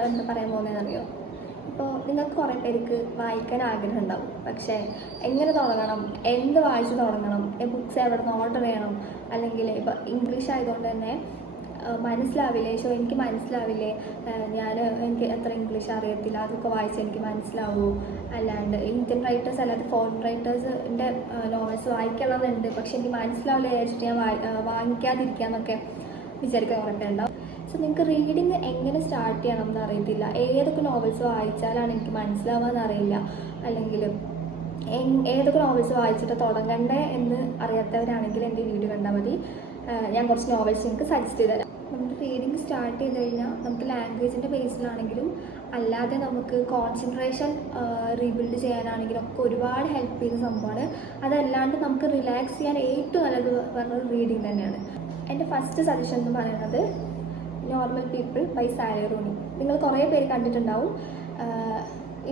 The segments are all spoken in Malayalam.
ഇവിടെ എന്താ പറയാൻ പോകുന്നതെന്നറിയോ? ഇപ്പോൾ നിങ്ങൾക്ക് കുറേ പേർക്ക് വായിക്കാൻ ആഗ്രഹം ഉണ്ടാവും, പക്ഷേ എങ്ങനെ തുടങ്ങണം, എന്ത് വായിച്ച് തുടങ്ങണം, ബുക്ക്സ് എവിടെ നിന്ന് ഓർഡർ ചെയ്യണം, അല്ലെങ്കിൽ ഇപ്പോൾ ഇംഗ്ലീഷ് ആയതുകൊണ്ട് തന്നെ മനസ്സിലാവില്ലേ, എനിക്ക് മനസ്സിലാവില്ലേ, എനിക്ക് എത്ര ഇംഗ്ലീഷ് അറിയത്തില്ല, അതൊക്കെ വായിച്ച് എനിക്ക് മനസ്സിലാവൂ, അല്ലാണ്ട് ഇന്ത്യൻ റൈറ്റേഴ്സ് അല്ലാതെ ഫോറിൻ റൈറ്റേഴ്സിൻ്റെ നോവൽസ് വായിക്കണമെന്നുണ്ട്, പക്ഷെ എനിക്ക് മനസ്സിലാവില്ല വിചാരിച്ചിട്ട് ഞാൻ വാങ്ങിക്കാതിരിക്കാമെന്നൊക്കെ വിചാരിക്കാൻ കുറേ പേരുണ്ടാവും. സോ നിങ്ങൾക്ക് റീഡിങ് എങ്ങനെ സ്റ്റാർട്ട് ചെയ്യണം എന്ന് അറിയത്തില്ല, ഏതൊക്കെ നോവൽസ് വായിച്ചാലാണ് എനിക്ക് മനസ്സിലാവാന്ന് അറിയില്ല, അല്ലെങ്കിൽ ഏതൊക്കെ നോവൽസ് വായിച്ചിട്ട് തുടങ്ങണ്ടേ എന്ന് അറിയാത്തവരാണെങ്കിൽ എൻ്റെ വീഡിയോ കണ്ടാൽ മതി. ഞാൻ കുറച്ച് നോവൽസ് നിങ്ങൾക്ക് സജസ്റ്റ് ചെയ്ത് തരാം. നമ്മൾ റീഡിങ് സ്റ്റാർട്ട് ചെയ്ത് കഴിഞ്ഞാൽ നമുക്ക് ലാംഗ്വേജിൻ്റെ ബേസിലാണെങ്കിലും അല്ലാതെ നമുക്ക് കോൺസെൻട്രേഷൻ റീബിൽഡ് ചെയ്യാനാണെങ്കിലും ഒക്കെ ഒരുപാട് ഹെൽപ്പ് ചെയ്യുന്ന സംഭവമാണ്. അതല്ലാണ്ട് നമുക്ക് റിലാക്സ് ചെയ്യാൻ ഏറ്റവും നല്ലത് പറഞ്ഞത് റീഡിങ് തന്നെയാണ്. എൻ്റെ ഫസ്റ്റ് സജഷൻ എന്ന് പറയുന്നത് normal people by Sally Rooney. നിങ്ങൾ കുറേ പേര് കണ്ടിട്ടുണ്ടാവും.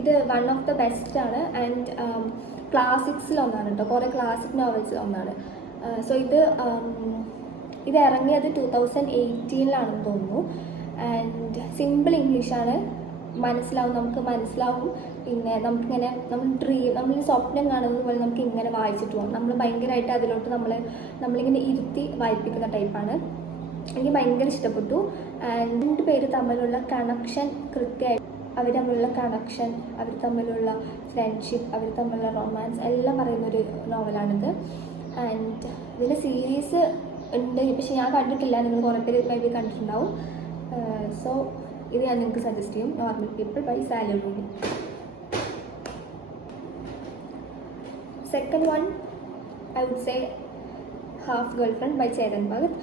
ഇത് വൺ ഓഫ് ദ ബെസ്റ്റ് ആണ് ആൻഡ് ക്ലാസിക്സിലൊന്നാണ് കേട്ടോ, കുറേ ക്ലാസിക് നോവൽസിലൊന്നാണ്. സോ ഇത് ഇറങ്ങിയത് 2018 തോന്നുന്നു. ആൻഡ് സിമ്പിൾ ഇംഗ്ലീഷാണ്, നമുക്ക് മനസ്സിലാവും. പിന്നെ നമ്മൾ സ്വപ്നം കാണുന്നത് പോലെ നമുക്ക് ഇങ്ങനെ വായിച്ചിട്ട് പോകും. നമ്മൾ ഭയങ്കരമായിട്ട് അതിലോട്ട് നമ്മളിങ്ങനെ ഇരുത്തി വായിപ്പിക്കുന്ന ടൈപ്പാണ്. എനിക്ക് ഭയങ്കര ഇഷ്ടപ്പെട്ടു. ആൻഡ് 2 പേര് തമ്മിലുള്ള കണക്ഷൻ കൃത്യമായിട്ട്, അവർ തമ്മിലുള്ള കണക്ഷൻ, അവർ തമ്മിലുള്ള ഫ്രണ്ട്ഷിപ്പ്, അവർ തമ്മിലുള്ള റൊമാൻസ് എല്ലാം പറയുന്നൊരു നോവലാണിത്. ആൻഡ് ഇതിൽ സീരീസ് ഉണ്ട്, പക്ഷെ ഞാൻ കണ്ടിട്ടില്ല, നിങ്ങൾ കുറേ പേര് മേ ബി കണ്ടിട്ടുണ്ടാവും. സോ ഇത് ഞാൻ നിങ്ങൾക്ക് സജസ്റ്റ് ചെയ്യും, normal people by Sally Rooney. Second one I would say half girlfriend by Chetan Bhagat.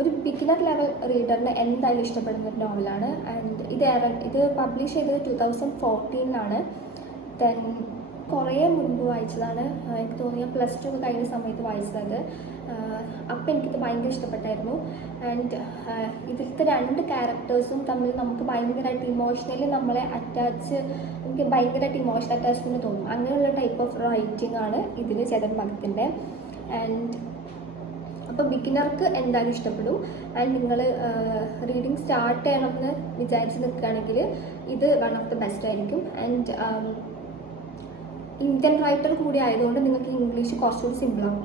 ഒരു ബിഗിനർ ലെവൽ റീഡറിന് എന്തായാലും ഇഷ്ടപ്പെടുന്ന ഒരു നോവലാണ്. ആൻഡ് ഇത് പബ്ലിഷ് ചെയ്തത് 2014 ദെൻ കുറേ മുൻപ് വായിച്ചതാണ്. എനിക്ക് തോന്നിയ +2 കഴിഞ്ഞ സമയത്ത് വായിച്ചത്. അപ്പം എനിക്കിത് ഭയങ്കര ഇഷ്ടപ്പെട്ടായിരുന്നു. ആൻഡ് ഇതിലത്തെ 2 ക്യാരക്ടേഴ്സും തമ്മിൽ നമുക്ക് ഭയങ്കരമായിട്ട് ഇമോഷണലി എനിക്ക് ഭയങ്കരമായിട്ട് ഇമോഷണൽ അറ്റാച്ച്മെൻറ്റ് തോന്നും. അങ്ങനെയുള്ള ടൈപ്പ് ഓഫ് റൈറ്റിംഗ് ആണ് ഇതിന് ചേതൻ ഭഗത്തിൻ്റെ. ആൻഡ് അപ്പോൾ ബിഗിനർക്ക് എന്തായാലും ഇഷ്ടപ്പെടും. ആൻഡ് നിങ്ങൾ റീഡിങ് സ്റ്റാർട്ട് ചെയ്യണമെന്ന് വിചാരിച്ച് നിൽക്കുകയാണെങ്കിൽ ഇത് വൺ ഓഫ് ദ ബെസ്റ്റ് ആയിരിക്കും. ആൻഡ് ഇന്ത്യൻ റൈറ്റർ കൂടി ആയതുകൊണ്ട് നിങ്ങൾക്ക് ഇംഗ്ലീഷ് കുറച്ചുകൂടി സിമ്പിളാവും.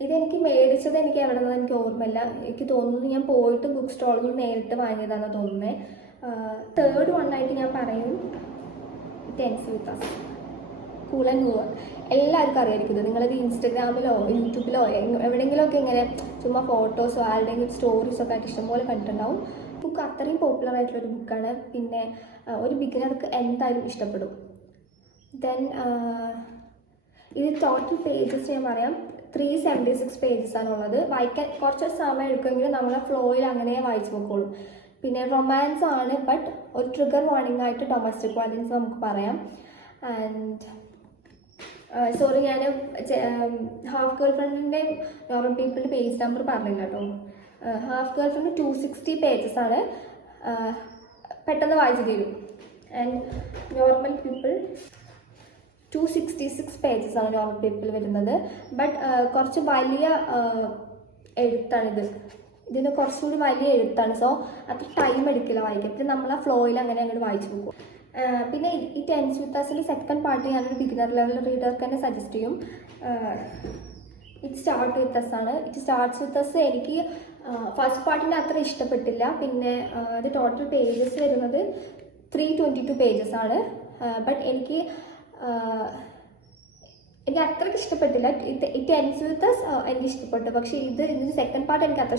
ഇതെനിക്ക് മേടിച്ചത് എനിക്ക് എവിടെ നിന്നും എനിക്ക് ഓർമ്മയില്ല. എനിക്ക് തോന്നുന്നു ഞാൻ പോയിട്ട് ബുക്ക് സ്റ്റോളിൽ നിന്ന് നേരിട്ട് വാങ്ങിയതാണെന്ന് തോന്നുന്നത്. തേർഡ് വണ്ണായിട്ട് ഞാൻ പറയും tense with us, cool and mover. എല്ലാവർക്കും അറിയായിരിക്കും. നിങ്ങളിത് ഇൻസ്റ്റഗ്രാമിലോ യൂട്യൂബിലോ എവിടെയെങ്കിലുമൊക്കെ ഇങ്ങനെ ചുമ്മാ ഫോട്ടോസോ ആരുടെയെങ്കിലും സ്റ്റോറീസൊക്കെ ആയിട്ട് ഇഷ്ടംപോലെ കണ്ടിട്ടുണ്ടാവും. ബുക്ക് അത്രയും പോപ്പുലർ ആയിട്ടുള്ളൊരു ബുക്കാണ്. പിന്നെ ഒരു ബിഗിനർക്ക് എന്തായാലും ഇഷ്ടപ്പെടും. ദെൻ ഇത് ടോട്ടൽ പേജസ് ഞാൻ പറയാം, 376 പേജസ് ആണുള്ളത്. വായിക്കാൻ കുറച്ച് സമയം എടുക്കുമെങ്കിലും നമ്മളെ ഫ്ലോയിൽ അങ്ങനെ വായിച്ചു നോക്കോളും. പിന്നെ റൊമാൻസ് ആണ്, ബട്ട് ഒരു ട്രിഗർ വാർണിംഗ് ആയിട്ട് ഡൊമസ്റ്റിക് വയലൻസ് നമുക്ക് പറയാം. ആൻഡ് സോറി, ഞാൻ ഹാഫ് ഗേൾ ഫ്രണ്ടിൻ്റെ നോർമൽ പീപ്പിളിൻ്റെ പേജ് നമ്പർ പറഞ്ഞില്ല കേട്ടോ. ഹാഫ് ഗേൾ ഫ്രണ്ട് 260 പേജസ് ആണ്, പെട്ടെന്ന് വായിച്ചു തീരും. ആൻഡ് നോർമൽ പീപ്പിൾ 266 പേജസ് ആണ് നോർമൽ പീപ്പിൾ വരുന്നത്. ബട്ട് കുറച്ച് വലിയ എഴുത്താണിത്, ഇതിന് കുറച്ചുകൂടി വലിയ എഴുത്താണ്. സോ അത്ര ടൈം എടുക്കില്ല വായിക്കാൻ. പിന്നെ നമ്മൾ ആ ഫ്ലോയിൽ അങ്ങോട്ട് വായിച്ചു പോകും. പിന്നെ ഈ ടെൻസ് വിത്ത് അസിൽ സെക്കൻഡ് പാർട്ട് ഞാനൊരു ബിഗിനർ ലെവൽ റീഡർക്ക് തന്നെ സജസ്റ്റ് ചെയ്യും. ഇറ്റ് സ്റ്റാർട്ട് വിത്ത് അസ് ആണ്. ഇറ്റ് സ്റ്റാർട്ട്സ് വിത്ത് അസ് എനിക്ക് ഫസ്റ്റ് പാർട്ടിൻ്റെ അത്ര ഇഷ്ടപ്പെട്ടില്ല. പിന്നെ അത് ടോട്ടൽ പേജസ് വരുന്നത് 322 പേജസ് ആണ്. ബട്ട് എനിക്ക് അത്രയ്ക്ക് ഇഷ്ടപ്പെട്ടില്ല. ഇറ്റ് എൻഡ്സ് വിത്ത് അസ് എനിക്ക് ഇഷ്ടപ്പെട്ടു. പക്ഷേ ഇതിൻ്റെ സെക്കൻഡ് പാർട്ട് എനിക്ക് അത്ര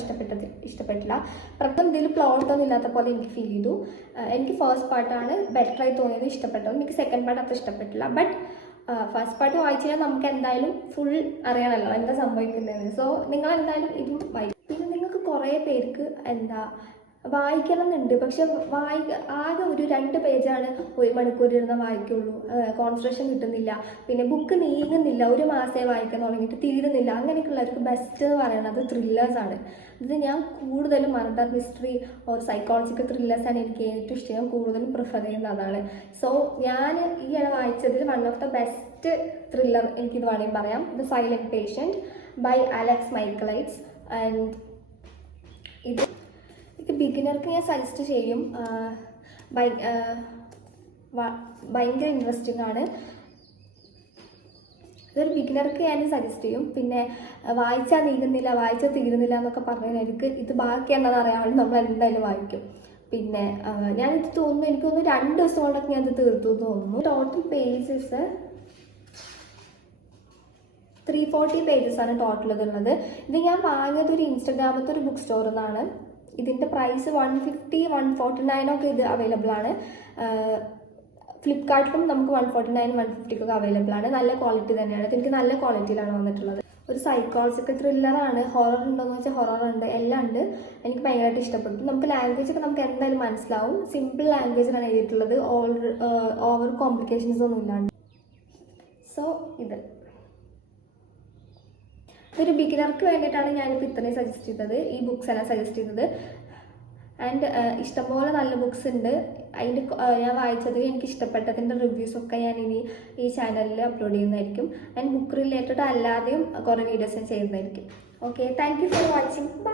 ഇഷ്ടപ്പെട്ടില്ല. പ്രത്യേകം ഇതിൽ പ്ലോട്ടൊന്നും ഇല്ലാത്ത പോലെ എനിക്ക് ഫീൽ ചെയ്തു. എനിക്ക് ഫസ്റ്റ് പാർട്ടാണ് ബെറ്ററായി തോന്നിയത്, ഇഷ്ടപ്പെട്ടത്. എനിക്ക് സെക്കൻഡ് പാർട്ട് അത്ര ഇഷ്ടപ്പെട്ടില്ല. ബട്ട് ഫസ്റ്റ് പാർട്ട് വായിച്ചു കഴിഞ്ഞാൽ നമുക്ക് എന്തായാലും ഫുൾ അറിയണമല്ലോ എന്താ സംഭവിക്കുന്നതെന്ന്. സോ നിങ്ങൾ എന്തായാലും ഇതും വായിക്കും. പിന്നെ നിങ്ങൾക്ക് കുറേ പേർക്ക് വായിക്കണം എന്നുണ്ട്, പക്ഷെ ആകെ ഒരു 2 പേജാണ് 1 മണിക്കൂർ ഇരുന്ന് വായിക്കുള്ളൂ, കോൺസെൻട്രേഷൻ കിട്ടുന്നില്ല, പിന്നെ ബുക്ക് നീങ്ങുന്നില്ല, 1 മാസമേ വായിക്കാൻ തുടങ്ങിയിട്ട് തീരുന്നില്ല. അങ്ങനെയൊക്കെയുള്ളവർക്ക് ബെസ്റ്റ് എന്ന് പറയുന്നത് ത്രില്ലേഴ്സാണ്. ഇത് ഞാൻ കൂടുതലും മർഡർ മിസ്റ്ററി ഓർ സൈക്കോളജിക്കൽ ത്രില്ലേഴ്സാണ് എനിക്ക് ഏറ്റവും ഇഷ്ടം. ഞാൻ കൂടുതലും പ്രിഫർ ചെയ്യുന്ന അതാണ്. സോ ഞാൻ ഈയിടെ വായിച്ചതിൽ one of the best thriller എനിക്കിത് വേണമെങ്കിൽ പറയാം, the silent patient by Alex Michaelides. ആൻഡ് ഇത് ബിഗിനർക്ക് ഞാൻ സജസ്റ്റ് ചെയ്യും. ഭയങ്കര ഇൻട്രസ്റ്റിംഗ് ആണ്. ഇതൊരു ബിഗിനർക്ക് ഞാൻ സജസ്റ്റ് ചെയ്യും. പിന്നെ വായിച്ചാൽ തീരുന്നില്ല എന്നൊക്കെ പറഞ്ഞാൽ ഇത് ബാക്കി എന്താണെന്ന് അറിയാൻ വേണ്ടി നമ്മൾ എന്തായാലും വായിക്കും. പിന്നെ ഞാനിത് തോന്നുന്നു, എനിക്ക് തോന്നുന്നു 2 ദിവസം കൊണ്ടൊക്കെ ഞാനിത് തീർത്തു എന്ന് തോന്നുന്നു. ടോട്ടൽ പേജസ് 340 pages ആണ് ടോട്ടൽ ഇതുള്ളത്. ഇത് ഞാൻ വാങ്ങിയത് ഒരു ഇൻസ്റ്റഗ്രാമത്തെ ഒരു ബുക്ക് സ്റ്റോറിൽ നിന്നാണ്. ഇതിൻ്റെ പ്രൈസ് 150, 149 ഒക്കെ ഇത് അവൈലബിൾ ആണ്. ഫ്ലിപ്കാർട്ടിലും നമുക്ക് 149, 150 അവൈലബിൾ ആണ്. നല്ല ക്വാളിറ്റി തന്നെയാണ്. എനിക്ക് നല്ല ക്വാളിറ്റിയിലാണ് വന്നിട്ടുള്ളത്. ഒരു സൈക്കോളജിക്കൽ ത്രില്ലറാണ്. ഹൊറർ ഉണ്ടോയെന്ന് വെച്ചാൽ ഹൊറർ ഉണ്ട്, എല്ലാം ഉണ്ട്. എനിക്ക് ഭയങ്കരമായിട്ട് ഇഷ്ടപ്പെട്ടു. നമുക്ക് ലാംഗ്വേജ് ഒക്കെ നമുക്ക് എന്തായാലും മനസ്സിലാവും. സിമ്പിൾ ലാംഗ്വേജിലാണ് എഴുതിയിട്ടുള്ളത്. ഓവർ കോംപ്ലിക്കേഷൻസ് ഒന്നും ഇല്ലാണ്ട്. സോ ഇതൊരു ബിഗിനർക്ക് വേണ്ടിയിട്ടാണ് ഞാനിപ്പോൾ ഇത്രയും സജസ്റ്റ് ചെയ്തത്. ഈ ബുക്സ് എല്ലാം സജസ്റ്റ് ചെയ്തത്. ആൻഡ് ഇഷ്ടംപോലെ നല്ല ബുക്സ് ഉണ്ട്. ഞാൻ വായിച്ചത് എനിക്ക് ഇഷ്ടപ്പെട്ടതിൻ്റെ റിവ്യൂസൊക്കെ ഞാൻ ഇനി ഈ ചാനലിൽ അപ്ലോഡ് ചെയ്യുന്നതായിരിക്കും. ആൻഡ് ബുക്ക് റിലേറ്റഡ് അല്ലാതെയും കുറേ വീഡിയോസ് ഞാൻ ചെയ്യുന്നതായിരിക്കും. Okay, thank you for watching. By.